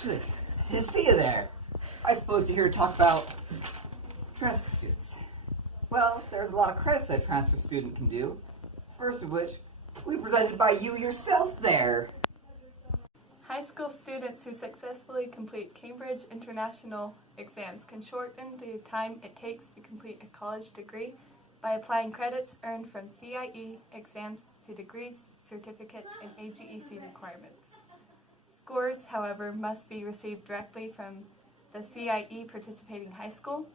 Ashley, I see you there. I suppose you're here to talk about transfer students. Well, there's a lot of credits that a transfer student can do. First of which, we presented by you yourself there. High school students who successfully complete Cambridge International exams can shorten the time it takes to complete a college degree by applying credits earned from CIE exams to degrees, certificates, and AGEC requirements. Scores, however, must be received directly from the CIE participating high school,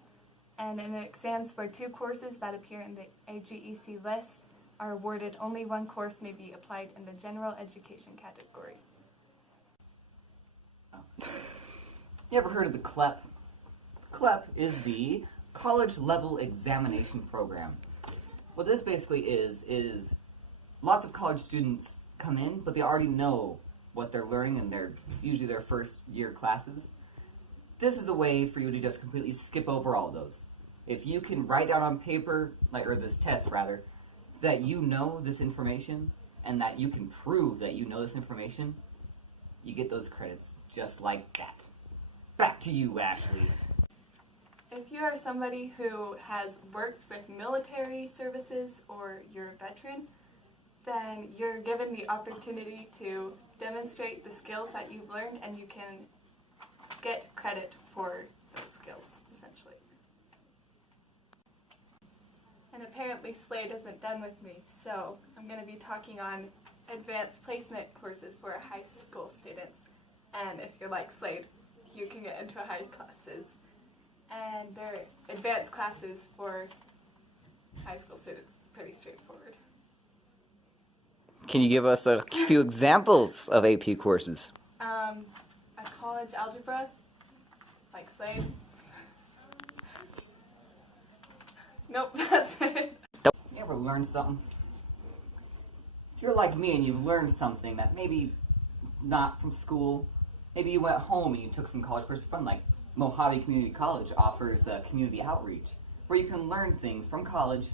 and in exams for 2 courses that appear in the AGEC list are awarded, only 1 course may be applied in the general education category. You ever heard of the CLEP? CLEP is the College Level Examination Program. What this basically is lots of college students come in, but they already know what they're learning in usually their first year classes. This is a way for you to just completely skip over all those. If you can write down on paper, or this test rather, that you know this information and that you can prove that you know this information, you get those credits just like that. Back to you, Ashley. If you are somebody who has worked with military services or you're a veteran, then you're given the opportunity to demonstrate the skills that you've learned, and you can get credit for those skills, essentially. And apparently Slade isn't done with me, so I'm going to be talking on advanced placement courses for high school students. And if you're like Slade, you can get into high classes. And they're advanced classes for high school students. It's pretty straightforward. Can you give us a few examples of AP courses? A college algebra, like Slade. Nope, that's it. You ever learn something? If you're like me and you've learned something that maybe not from school, maybe you went home and you took some college courses fun, like Mojave Community College offers community outreach, where you can learn things from college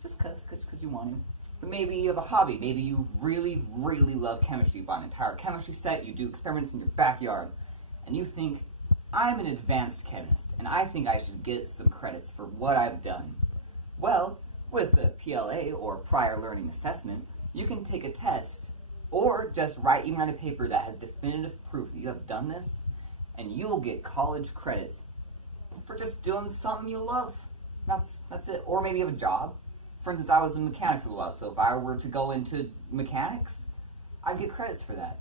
just because you want to. But maybe you have a hobby. Maybe you really, really love chemistry. You buy an entire chemistry set, you do experiments in your backyard, and you think, I'm an advanced chemist, and I think I should get some credits for what I've done. Well, with the PLA, or Prior Learning Assessment, you can take a test, or just write even on a paper that has definitive proof that you have done this, and you'll get college credits for just doing something you love. That's it. Or maybe you have a job. For instance, I was a mechanic for a while, so if I were to go into mechanics, I'd get credits for that.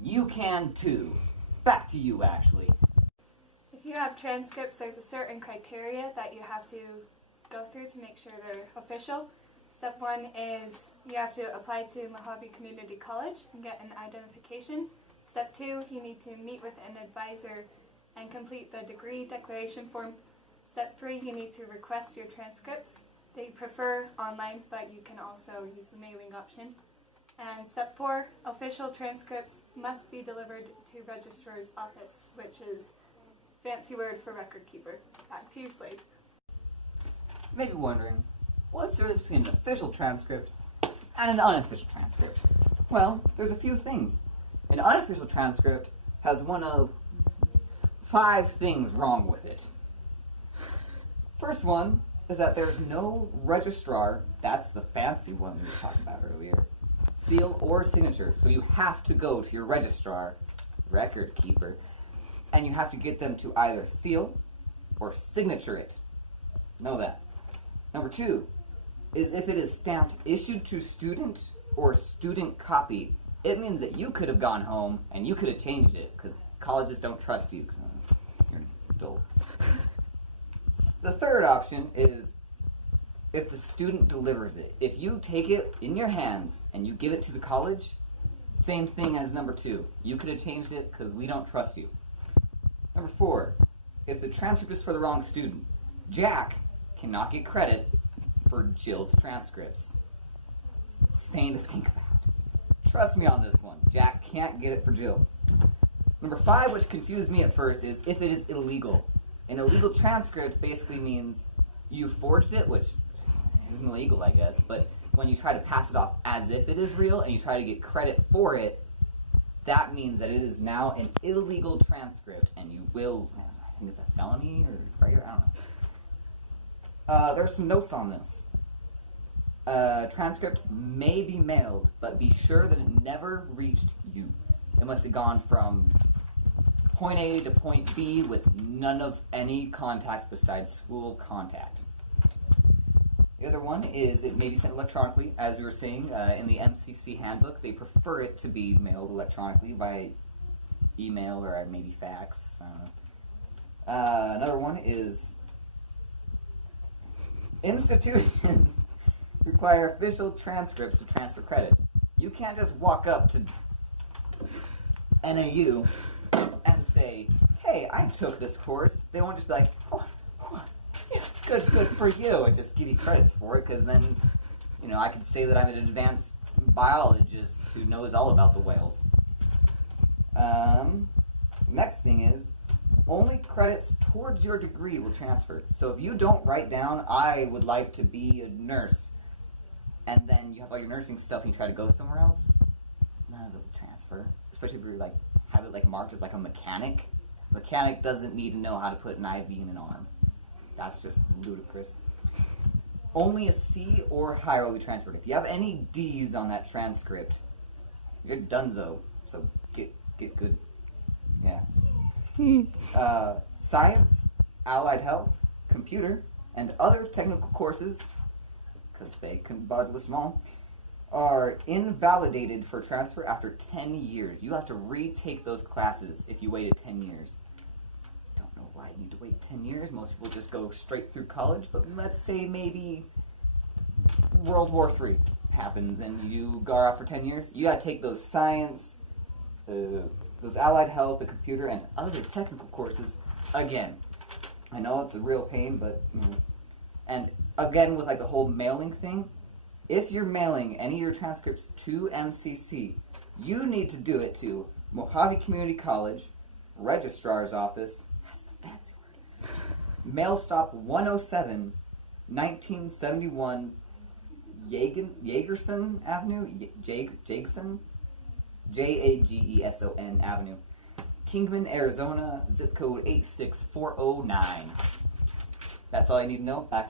You can too. Back to you, Ashley. If you have transcripts, there's a certain criteria that you have to go through to make sure they're official. Step 1 is you have to apply to Mojave Community College and get an identification. Step 2, you need to meet with an advisor and complete the degree declaration form. Step 3, you need to request your transcripts. They prefer online, but you can also use the mailing option. And step 4, official transcripts must be delivered to registrar's office, which is fancy word for record keeper. Back to you, Slade. You may be wondering, what's the difference between an official transcript and an unofficial transcript? Well, there's a few things. An unofficial transcript has one of 5 things wrong with it. First one is that there's no registrar, that's the fancy one we were talking about earlier, seal or signature. So you have to go to your registrar, record keeper, and you have to get them to either seal or signature it. Know that. Number 2 is if it is stamped issued to student or student copy, it means that you could have gone home and you could have changed it, because colleges don't trust you because you're an adult. The third option is if the student delivers it. If you take it in your hands and you give it to the college, same thing as number 2. You could have changed it because we don't trust you. Number 4, if the transcript is for the wrong student, Jack cannot get credit for Jill's transcripts. It's insane to think about. Trust me on this one. Jack can't get it for Jill. Number 5, which confused me at first, is if it is illegal. An illegal transcript basically means you forged it, which isn't illegal, I guess, but when you try to pass it off as if it is real and you try to get credit for it, that means that it is now an illegal transcript, and you will, I think it's a felony or regular, I don't know. There's some notes on this. Transcript may be mailed, but be sure that it never reached you. It must have gone from point A to point B with none of any contact besides school contact. The other one is it may be sent electronically. As we were saying, in the MCC handbook, they prefer it to be mailed electronically by email or maybe fax. I don't know. Another one is institutions require official transcripts to transfer credits. You can't just walk up to NAU and say, hey, I took this course. They won't just be like, oh, yeah, good for you, and just give you credits for it, because then, I could say that I'm an advanced biologist who knows all about the whales. Next thing is, only credits towards your degree will transfer. So if you don't write down, I would like to be a nurse, and then you have all your nursing stuff and you try to go somewhere else, none of it will transfer. Especially if you have it marked as a mechanic. Mechanic doesn't need to know how to put an IV in an arm. That's just ludicrous. Only a C or higher will be transferred. If you have any D's on that transcript, you're donezo. So get good. Yeah. Science, allied health, computer, and other technical courses, because they couldn't bother to list them all, are invalidated for transfer after 10 years. You have to retake those classes if you waited 10 years. Don't know why you need to wait 10 years. Most people just go straight through college, but let's say maybe World War III happens and you go out for 10 years. You gotta take those science, those allied health, the computer, and other technical courses again. I know it's a real pain, but, and again with the whole mailing thing, if you're mailing any of your transcripts to MCC, you need to do it to Mojave Community College, Registrar's Office, that's the fancy word, Mail Stop 107, 1971 Jagerson Avenue, Jageson, Jageson Avenue, Kingman, Arizona, zip code 86409. That's all I need to know. Back.